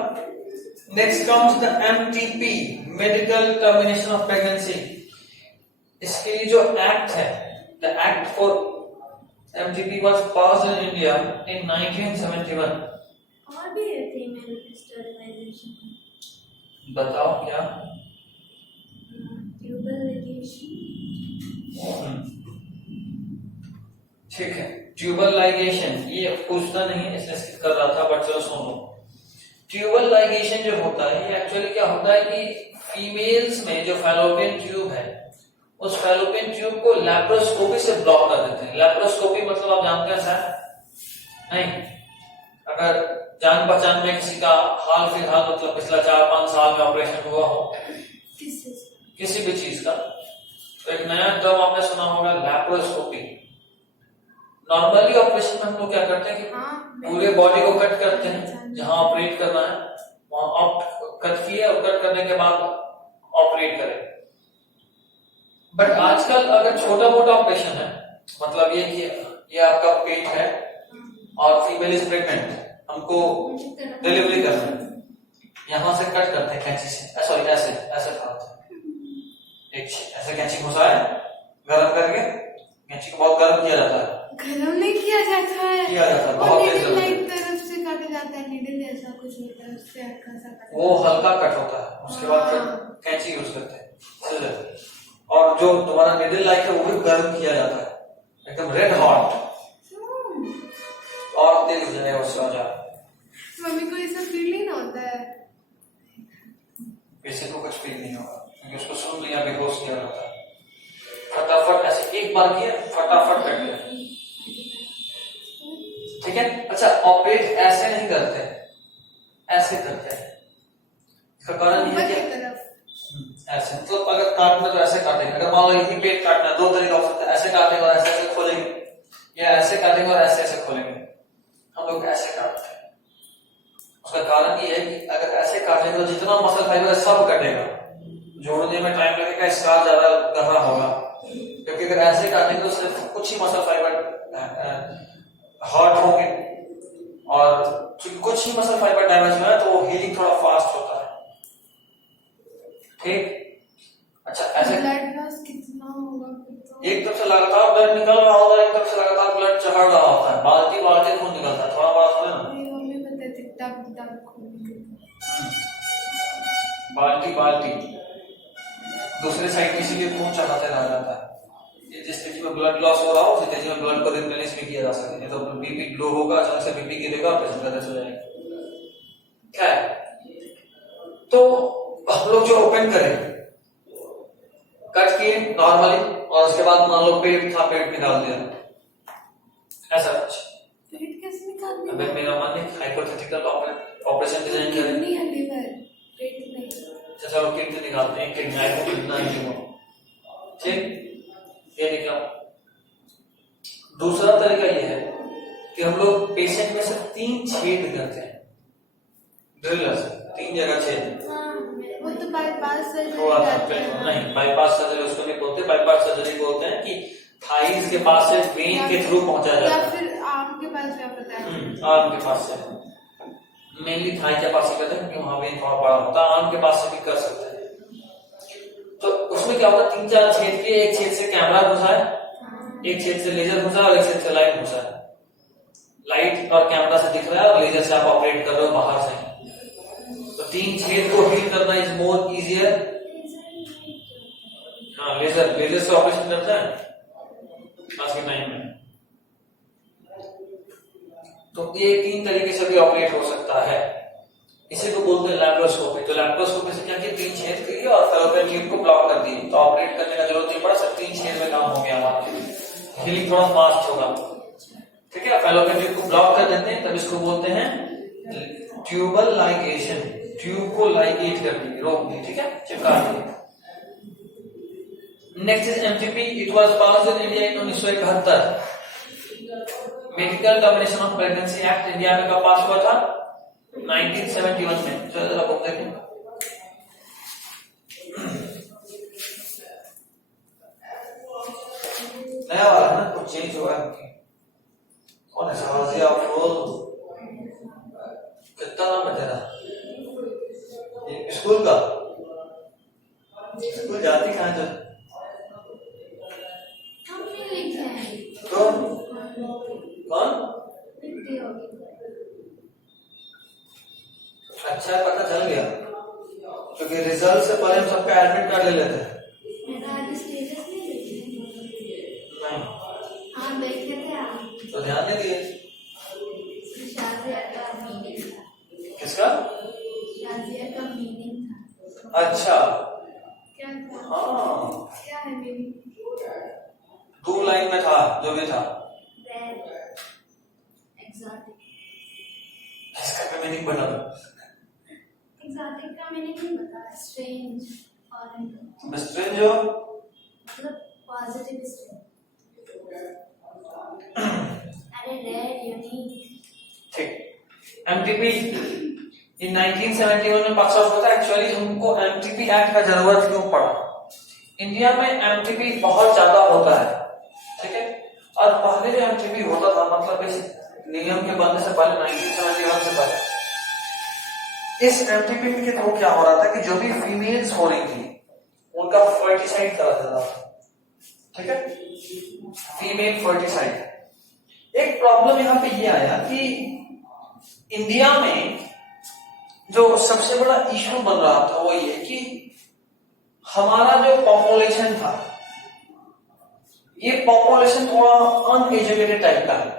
Next comes the MTP, medical termination of pregnancy. इसके लिए जो एक्ट है, the act for MTP was passed in India in 1971। और भी है फीमेल स्टरलाइजेशन, बताओ क्या? Tubal ligation. ठीक है, ट्यूबल लाइगेशन, ये पूछना नहीं है इसलिए स्किप कर रहा था, बट चलो सुन लो। ट्यूबल लाइगेशन जो होता है, ये एक्चुअली क्या होता है कि फीमेल्स में जो फैलोपियन ट्यूब है, उस फैलोपियन ट्यूब को लैप्रोस्कोपी से ब्लॉक कर देते हैं। लैप्रोस्कोपी मतलब आप जानते हैं सर? नहीं। अगर जान पहचान में किसी का हाल फिलहाल मतलब पिछला 4-5 साल में ऑपरेशन हुआ हो किसी भी चीज का, तो एक नया टर्म आपने सुना होगा, लैप्रोस्कोपी। नॉर्मली ऑपरेशन में हम लोग क्या करते हैं कि पूरे बॉडी को कट करते हैं, जहां ऑपरेट करना है वहां कट किए और कट करने के बाद ऑपरेट करें। बट आजकल अगर छोटा मोटा ऑपरेशन है, मतलब ये कि ये आपका पेट है और फीमेल इज प्रेग्नेंट, हमको डिलीवरी करना है, यहां से कट करते हैं कैंची से, सॉरी ऐसे काटते हैं, एक ऐसे कैंची घुसाए गर्म करके, कैंची को बहुत गर्म किया जाता है। गरम नहीं किया जाता है, बहुत तेज नीडल लाइक तरफ से काटा जाता है, नीडल जैसा कुछ होता है, उससे हल्का सा काटा, वो हल्का कट होता है, उसके बाद फिर कैंची यूज करते हैं, सीजर। और जो तुम्हारा नीडल लाइक है वो भी गर्म किया जाता है, एकदम रेड हॉट, और तेज हो जाएगा उससे औजार। मम्मी को ये सब फील नहीं ना होता है? वैसे तो कुछ फील नहीं होगा, क्योंकि उसको सुन लिया, बेहोश किया जाता है, फटाफट ऐसे एक बार किया, फटाफट कट गया। ठीक है। अच्छा, ऑपरेट ऐसे नहीं करते, ऐसे करते हैं। इसका कारण ये है कि ऐसे, मतलब अगर काटना तो ऐसे काटेंगे। अगर मान लो यही पेट काटना है, 2 तरीका हो सकता है, ऐसे काटेंगे और ऐसे खोलेंगे, या ऐसे काटेंगे और ऐसे खोलेंगे। हम लोग ऐसे काटते हैं। उसका कारण ये है कि अगर ऐसे काटेंगे तो जितना मसल फाइबर है सब कटेगा, जोड़ने में टाइम लगेगा, स्कार ज्यादा गहरा होगा। क्योंकि अगर ऐसे काटेंगे तो सिर्फ कुछ ही मसल फाइबर हर्ट होंगे, और कुछ ही मसल फाइबर डैमेज हुआ है तो वो हीलिंग थोड़ा फास्ट होता है। ठीक। अच्छा, ऐसे ब्लड लॉस कितना होगा? एक तरफ से लगातार ब्लड निकल रहा होता है, एक तरफ से लगातार ब्लड चढ़ रहा होता है, बाल्टी बाल्टी खून निकलता है, थोड़ा बड़ा थोड़ा ना। मम्मी बताते टिक-टाक खून बाल्टी बाल्टी दूसरे साइड किसी के खून चढ़ाते रह जाता है। जिस तेजी में ब्लड लॉस हो रहा हो, उसी तेजी में ब्लड को रिप्लेनिश भी किया जा सकता है, तो बीपी लो होगा, अचानक से बीपी गिरेगा, पेशेंट का डेथ हो जाएगा। खैर, तो हम लोग जो ओपन करें, कट किए नॉर्मली, और उसके बाद मान लो पेट था, पेट निकाल दिया, ऐसा कुछ। पेट कैसे निकालते हैं? अबे मेरा मन है हाइपोथेटिकल ऑपरेशन डिजाइन करें। नहीं है, लीवर, पेट नहीं। चलो किडनी निकालते हैं, किडनी आएगा, कितना है ठीक, ये निकला। दूसरा तरीका ये है कि हम लोग पेशेंट में से 3 छेद करते हैं, ड्रिलर से 3 जगह छेद। वो तो बाईपास सर्जरी करते हैं। नहीं, बाईपास सर्जरी उसको नहीं बोलते, बाईपास सर्जरी बोलते हैं कि थाइस के पास से वेन के थ्रू पहुंचा जाता है, या फिर आर्म के पास क्या पता है? आर्म के पास से, मेनली थाई के पास से करते हैं क्योंकि वहां वेन थोड़ा बड़ा होता है, आर्म के पास से भी कर सकते हैं। तो उसमें क्या होता है, 3-4 छेद किए, एक छेद से कैमरा घुसा है, एक छेद से लेजर घुसा और एक छेद से लाइट घुसा है। लाइट और कैमरा से दिख रहा है और लेजर से आप ऑपरेट कर रहे हो बाहर से। तो 3 छेद को हील करना इज मोर इजियर। हाँ, लेजर से ऑपरेशन करता है आज के टाइम में। तो ये 3 तरीके से भी ऑपरेट हो सकता है। इसी को बोलते हैं लैप्रोस्कोपी। तो लैप्रोस्कोपी से क्या किया, 3 छेद किए और फैलोपियन ट्यूब को ब्लॉक कर दिए, तो ऑपरेट करने का जरूरत नहीं पड़ा, सब 3 छेद में काम हो गया हमारा, हीलिंग थोड़ा फास्ट होगा। ठीक है, फैलोपियन ट्यूब को ब्लॉक कर देते हैं, तब इसको बोलते हैं ट्यूबल लाइगेशन, ट्यूब को लाइगेट कर दी, रोक दी। ठीक है, चिपका दी। Next is MTP, it was passed in India in 1971। Medical termination of pregnancy act India में कब पास हुआ था, 1971 में। चलो जरा बुक देखें। नया वाला है ना, कुछ चेंज हुआ है। कौन है शाहजिया फूल, कितना नाम है तेरा, स्कूल का, स्कूल जाती कहाँ जो तो कौन, अच्छा है, पता चल गया, क्योंकि रिजल्ट से पहले हम सबका एडमिट कार्ड ले लेते हैं। नहीं, हाँ देखे थे आप, तो ध्यान नहीं दिए। शाजिया का मीनिंग था, किसका, शाजिया का मीनिंग था। अच्छा क्या था? हाँ, क्या है मीनिंग? 2 लाइन में था जो भी था। Rare, exotic. इसका मीनिंग बता दो। एक्सोटिक का मीनिंग नहीं पता, स्ट्रेंज, फॉरेन, स्ट्रेंज जो मतलब पॉजिटिव स्ट्रेंज। अरे रेयर, यूनिक। ठीक। एमटीपी इन 1971 में पास आउट हुआ था। एक्चुअली हमको एमटीपी एक्ट का जरूरत क्यों पड़ा, इंडिया में एमटीपी बहुत ज्यादा होता है। ठीक है, और पहले जो एमटीपी होता था, मतलब इस नियम के बनने से पहले 1971 से पहले, इस एमटीपी के थ्रू क्या हो रहा था कि जो भी फीमेल्स हो रही थी उनका फर्टिसाइड करा जाता था। ठीक है, फीमेल फर्टिसाइड। एक प्रॉब्लम यहाँ पे ये आया कि इंडिया में जो सबसे बड़ा इशू बन रहा था वो ये कि हमारा जो पॉपुलेशन था, ये पॉपुलेशन थोड़ा अनएजुकेटेड टाइप का है।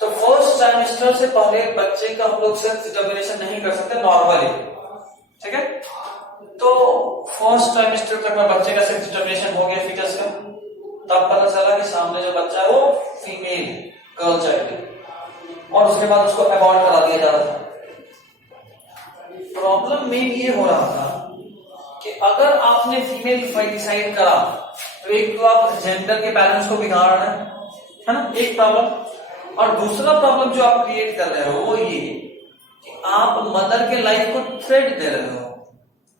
तो फर्स्ट ट्राइमेस्टर से पहले बच्चे का हम लोग सेक्स डिटर्मिनेशन नहीं कर सकते नॉर्मली। ठीक है, तो फर्स्ट ट्राइमेस्टर तक में बच्चे का सेक्स डिटर्मिनेशन हो गया फीटस का, तब पता चला कि सामने जो बच्चा है वो फीमेल गर्ल चाइल्ड है, और उसके बाद उसको अबॉर्ट करा दिया जा रहा था। प्रॉब्लम मेन ये हो रहा था कि अगर आपने फीमेल फर्टिसाइड करा तो एक तो आप जेंडर के बैलेंस को बिगाड़ रहे हैं, है ना, एक प्रॉब्लम। और दूसरा प्रॉब्लम जो आप क्रिएट कर रहे हो वो ये कि आप मदर के लाइफ को थ्रेट दे रहे हो।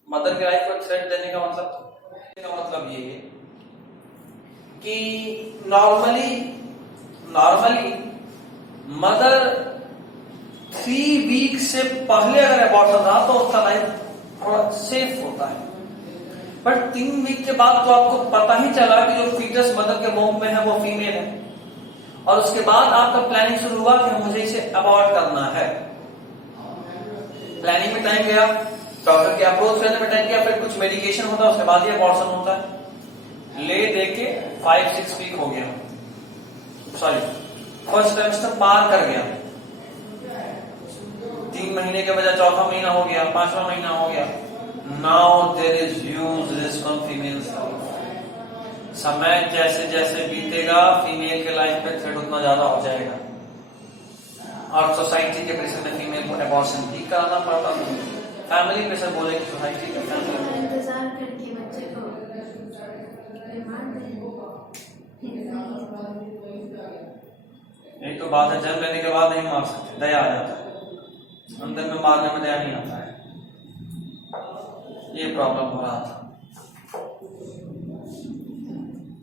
मदर के लाइफ को थ्रेट देने का मतलब ये है कि नॉर्मली मदर 3 वीक से पहले अगर अबॉर्शन रहा तो उसका लाइफ थोड़ा सेफ होता है, बट 3 वीक के बाद तो आपको पता ही चला कि जो फीटस मदर के वोम में है वो फीमेल है, और उसके बाद आपका प्लानिंग शुरू हुआ कि मुझे इसे अबॉर्ट करना है। प्लानिंग में टाइम गया, डॉक्टर के अप्रोच करने में टाइम गया, फिर कुछ मेडिकेशन होता है, उसके बाद ही अबॉर्शन होता है। ले दे के 5-6 वीक हो गया, सॉरी फर्स्ट ट्राइमेस्टर पार कर गया, 3 महीने के बजाय 4वां महीना हो गया, 5वां महीना हो गया। Now there is huge risk on females. समय जैसे जैसे बीतेगा फीमेल के लाइफ में थ्रेट उतना ज्यादा हो जाएगा, और सोसाइटी के प्रेशर में फीमेल को अबॉर्शन भी कराना पड़ता है। फैमिली प्रेशर बोले कि सोसाइटी का फैमिली इंतजार करके बच्चे को एक तो बात है, जन्म लेने के बाद नहीं मार सकते, दया आ जाता है, अंदर में मारने में दया नहीं आता है। ये प्रॉब्लम हो रहा था।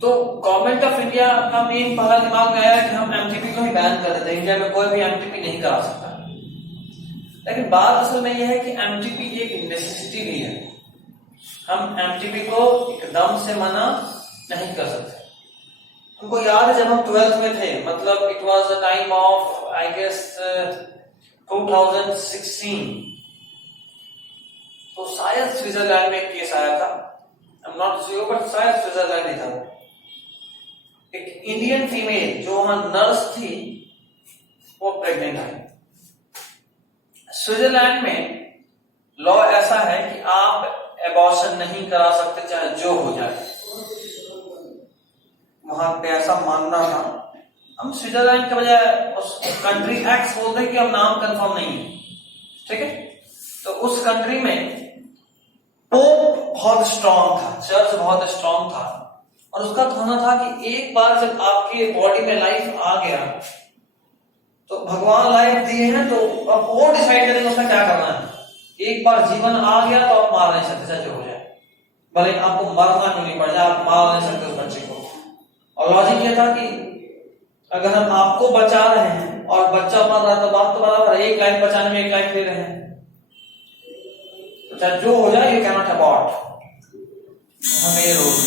तो गवर्नमेंट ऑफ इंडिया का मेन पहला दिमाग में आया कि हम एमटीपी को ही बैन कर देते हैं, इंडिया में कोई भी एमटीपी नहीं करा सकता। लेकिन बात असल में यह है कि एमटीपी एक नेसेसिटी नहीं है, हम एमटीपी को एकदम से मना नहीं कर सकते। हमको याद है जब हम 12th में थे, मतलब it was the time of I guess 2016, तो शायद स्विट्जरलैंड में एक केस आया था, I am not sure but शायद स्विट्जरलैंड ही था। एक इंडियन फीमेल जो वहां नर्स थी वो प्रेग्नेंट आई, स्विट्जरलैंड में लॉ ऐसा है कि आप एबॉर्शन नहीं करा सकते चाहे जो हो जाए। वहां पे ऐसा मानना था। हम स्विट्जरलैंड के बजाय उस कंट्री एक्स बोलते हैं कि हम नाम कंफर्म नहीं है, ठीक है। तो उस कंट्री में पोप बहुत स्ट्रांग था, चर्च बहुत स्ट्रांग था, और उसका कहना था कि एक बार जब आपके बॉडी में लाइफ आ गया तो भगवान लाइफ दिए हैं तो अब वो डिसाइड करेंगे उसमें क्या करना है। एक बार जीवन आ गया तो आप मार नहीं सकते चाहे जो हो जाए, भले आपको मरना क्यों नहीं पड़ जाए, आप मार नहीं सकते उस बच्चे को। और लॉजिक ये था कि अगर हम आपको बचा रहे हैं और बच्चा मर रहा है तो बात तो बराबर है, एक लाइफ बचाने में एक लाइफ ले रहे हैं, तो चाहे जो हो जाए यू कैन नॉट अबॉर्ट, हमें ये रूल।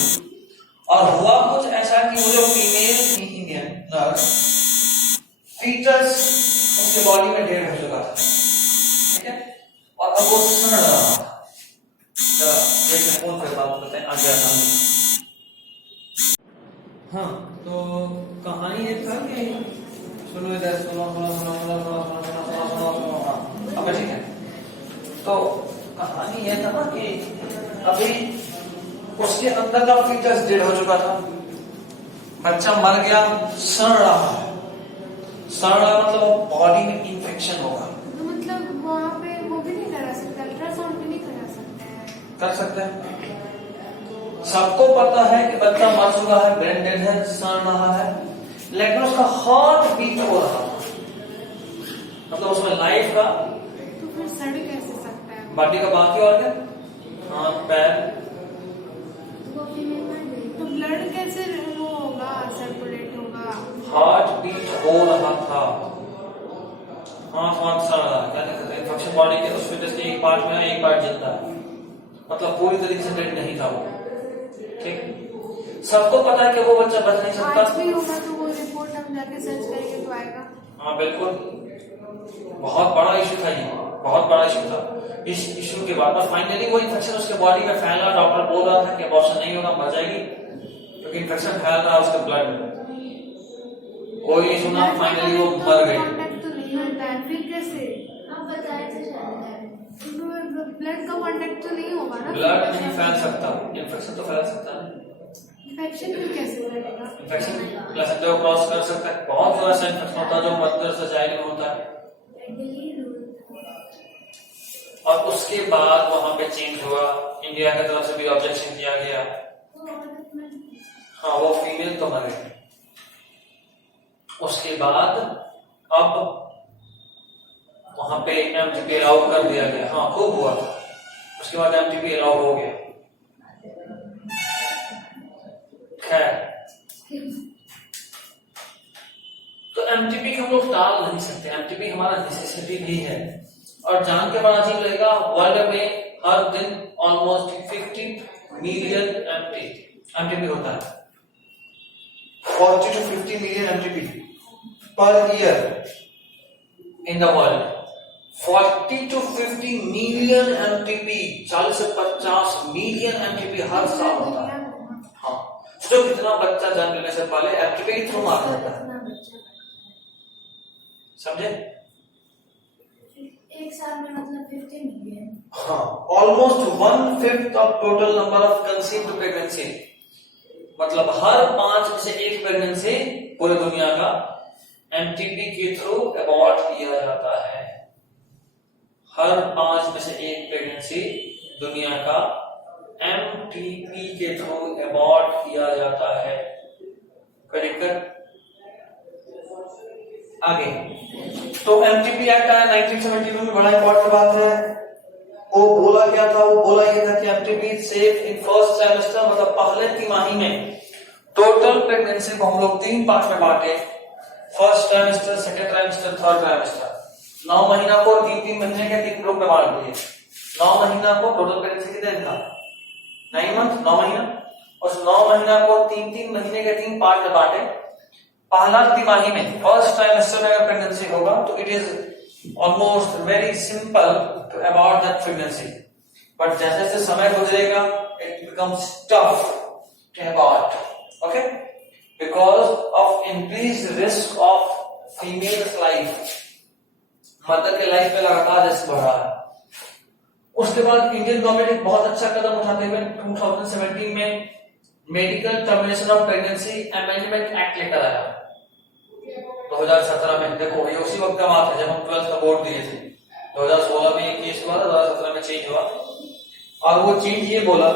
और हुआ कुछ ऐसा कि वो जो फीमेल थी इंडियन नर्स, फीटस उसके बॉडी में डेड हो चुका था, ठीक है, और अब वो सुन रहा था। फोन पे बात करते हैं आगे आता हूँ। हाँ, तो कहानी ये था कि सुनो इधर, सुनो सुनो सुनो सुनो सुनो सुनो सुनो सुनो सुनो, हाँ अब ठीक है। तो कहानी ये था ना कि अभी उसके अंदर का फीटस डेड हो चुका था, बच्चा मर गया, सड़ रहा है, सड़ रहा मतलब बॉडी में इंफेक्शन होगा। तो मतलब वहाँ पे वो भी नहीं करा सकते, अल्ट्रासाउंड भी नहीं करा सकते हैं? कर सकते हैं। सबको पता है कि बच्चा मर चुका है, ब्रेन डेड है, सड़ रहा है, लेकिन उसका हार्ट बीट हो रहा था, मतलब उसमें लाइफ का। तो फिर सड़ कैसे सकता है? बॉडी का बाकी ऑर्गन, हाथ पैर, तो ब्लड कैसे वो होगा, सर्कुलेट होगा? हार्ट बीट हो रहा था, हाथ सड़ रहा है, क्या कहते हैं इन्फेक्शन बॉडी के उस फिटनेस के एक पार्ट में एक पार्ट जिंदा है, मतलब पूरी तरीके से डेड नहीं था वो, ठीक। सबको पता है कि वो बच्चा बच नहीं सकता। आज भी होगा तो वो रिपोर्ट हम जाके सर्च करेंगे तो आएगा। हाँ बिल्कुल, बहुत बड़ा इशू था ये, बहुत बड़ा इशू था। इस इशू के बाद फाइनली वो इन्फेक्शन उसके बॉडी में फैल रहा, डॉक्टर बोल रहा था कि अबॉर्शन नहीं होगा, मर जाएगी, क्योंकि इन्फेक्शन फैल रहा है उसके ब्लड में। कोई सुना, फाइनली वो मर गई। कांटेक्ट तो नहीं होता है, फिर कैसे? आप बताए थे शायद। ब्लड का कांटेक्ट तो नहीं होगा ना? ब्लड नहीं फैल सकता, इन्फेक्शन तो फैल सकता है। इन्फेक्शन फिर कैसे फैलेगा? इन्फेक्शन प्लेसेंटा को क्रॉस कर सकता है, बहुत थोड़ा सा इन्फेक्शन होता है जो मदर से चाइल्ड में होता है। और उसके बाद वहां पे चेंज हुआ, इंडिया की तरफ से भी ऑब्जेक्शन किया गया। हाँ, वो फीमेल तो मर गई। उसके बाद अब वहां पे एमटीपी अलाउ कर दिया गया। हाँ, खूब हुआ था। उसके बाद एमटीपी अलाउ हो गया। खैर, तो एमटीपी हम लोग टाल नहीं सकते, एमटीपी हमारा नेसेसिटी भी है। और जान के बड़ा अजीब लगेगा, वर्ल्ड में हर दिन ऑलमोस्ट 50 मिलियन एमटीपी होता है। 40 to 50 million MTP per year in the world. 40 to 50 million MTP, 40 से 50 मिलियन एमटीपी हर साल होता है। हाँ, तो कितना बच्चा जन्म लेने से पहले एमटीपी के थ्रू मारा जाता है, समझे? एक साल में मतलब 50 मिलियन। हाँ, almost 1/5 of total number of conceived pregnancy, मतलब हर 5 में से 1 प्रेगनेंसी पूरी दुनिया का एमटीपी के थ्रू अबॉर्ट किया जाता है। हर 5 में से 1 प्रेगनेंसी दुनिया का एमटीपी के थ्रू अबॉर्ट किया जाता है। कोई दिक्कत? आगे तो एमटीपी एक्ट आया 1972 में, बड़ा इंपॉर्टेंट बात है। वो बोला क्या था? वो बोला ये था कि MTP safe in first trimester, मतलब पहले तिमाही में टोटल प्रेगनेंसी को हम लोग 3 पार्ट में बांटे, first trimester, second trimester, third trimester. 9 महीना को 3-3 महीने के 3 ग्रुप में बांट दिए। 9 महीना को टोटल प्रेगनेंसी कितने दिन था? 9 मंथ, 9 महीना। उस 9 महीना को 3-3 महीने के 3 पार्ट में बांटे। पहला तिमाही में, फर्स्ट ट्राइमेस्टर में अगर प्रेगनेंसी होगा तो it is almost very simple to abort that pregnancy, but जैसे जैसे समय गुजरेगा it becomes tough to abort, okay, because of increased risk of females life. Mother के लाइफ पे लगातार रिस्क एक बहुत अच्छा कदम उठाते हुए 2017 में medical termination of pregnancy amendment act लेकर आया 2017 में। देखो ये उसी वक्त का बात है जब हम 12th का बोर्ड दिए थे। 2016 में ये केस हुआ, 2017 में चेंज हुआ, और वो चेंज ये बोला,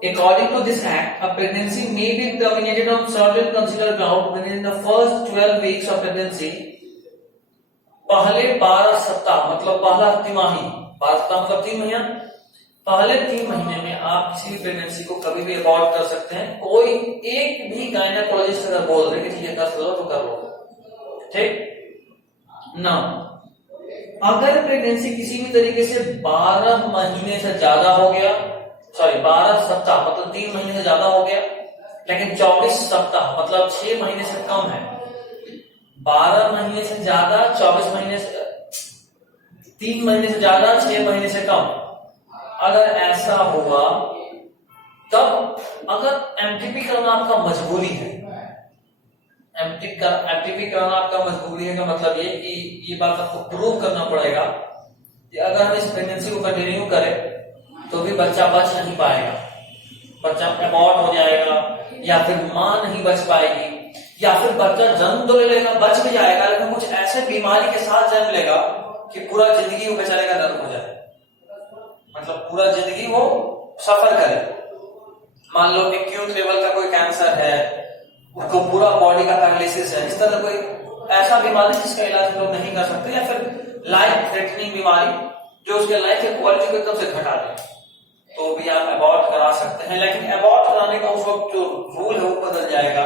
according to this act, a pregnancy may be terminated on certain considered ground within the first 12 weeks of pregnancy। पहले 12 सप्ताह मतलब पहला तिमाही, 12 सप्ताह मतलब 3 महीना, पहले 3 महीने में आप किसी भी प्रेगनेंसी को कभी भी अबॉर्ट कर सकते हैं। कोई एक भी गायनेकोलॉजिस्ट अगर बोल रहे कि ठीक है कर लो तो कर लो, ठीक ना। अगर प्रेगनेंसी किसी भी तरीके से 12 महीने से ज्यादा हो गया, सॉरी 12 सप्ताह मतलब 3 महीने से ज्यादा हो गया, लेकिन 24 सप्ताह मतलब 6 महीने से कम है, 12 महीने से ज्यादा, 24 महीने से, 3 महीने से ज्यादा, 6 महीने से कम, अगर ऐसा हुआ तब अगर एमटीपी कराना आपका मजबूरी है, एमटीपी कराना आपका मजबूरी है का मतलब ये कि ये बात आपको प्रूव करना पड़ेगा कि अगर हम इस प्रेगनेंसी को कंटिन्यू करें तो भी बच्चा बच नहीं पाएगा, बच्चा अबॉर्ट हो जाएगा, या फिर मां नहीं बच पाएगी, या फिर बच्चा जन्म तो ले लेगा, बच भी जाएगा, लेकिन कुछ ऐसे बीमारी के साथ जन्म लेगा कि पूरा जिंदगी वो बेचारे का दर्द हो जाए, मतलब पूरा जिंदगी वो सफर करे। मान लो एक्यूट लेवल का कोई कैंसर है, उसको पूरा बॉडी का पैरालिसिस है, इस तरह कोई ऐसा बीमारी जिसका इलाज लोग नहीं कर सकते, या फिर लाइफ थ्रेटनिंग बीमारी जो उसके लाइफ की क्वालिटी को एकदम से घटा दे, तो भी आप अबॉर्ट करा सकते हैं। लेकिन अबॉर्ट कराने का उस वक्त जो रूल है वो बदल जाएगा।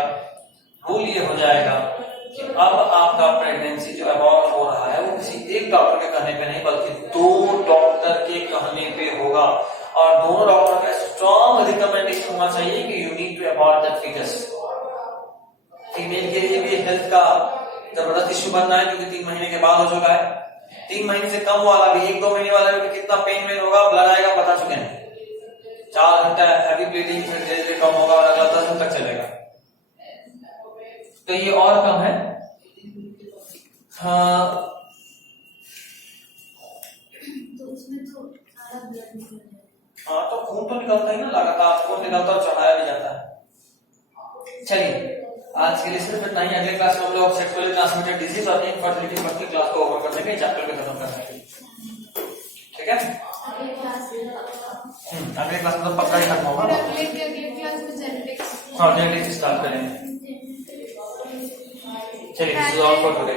रूल ये हो जाएगा कि अब आपका प्रेगनेंसी जो अबॉर्ट हो रहा है वो किसी एक डॉक्टर के कहने पे नहीं बल्कि 2 डॉक्टर के कहने पे होगा, और दोनों डॉक्टर का स्ट्रॉन्ग रिकमेंडेशन होना चाहिए कि you need to abort that foetus. Female के लिए भी हेल्थ का जबरदस्त इश्यू बन रहा है क्योंकि 3 महीने के बाद हो चुका है, 3 महीने से कम वाला भी, 1-2 महीने वाला भी कितना पेन वेन होगा, ब्लड आएगा, बता चुके हैं। 4 घंटा हैवी ब्लीडिंग फिर धीरे धीरे कम होगा और अगला 10 दिन तक चलेगा, तो ये और कम है। हाँ तो उसमें तो सारा ब्लड निकल जाएगा। हाँ तो खून तो निकलता ही ना, लगातार खून निकलता और चढ़ाया भी जाता है। चलिए आज के लिए सिर्फ इतना ही। अगले क्लास में हम लोग सेक्सुअली ट्रांसमिटेड डिजीज और इनफर्टिलिटी पर क्लास को ओवर कर देंगे, चैप्टर पे खत्म कर देंगे, ठीक है। अगले क्लास में तो पक्का ही खत्म होगा। अगले क्लास में जेनेटिक्स, हाँ जेनेटिक्स स्टार्ट करेंगे। चलिए this is all for today.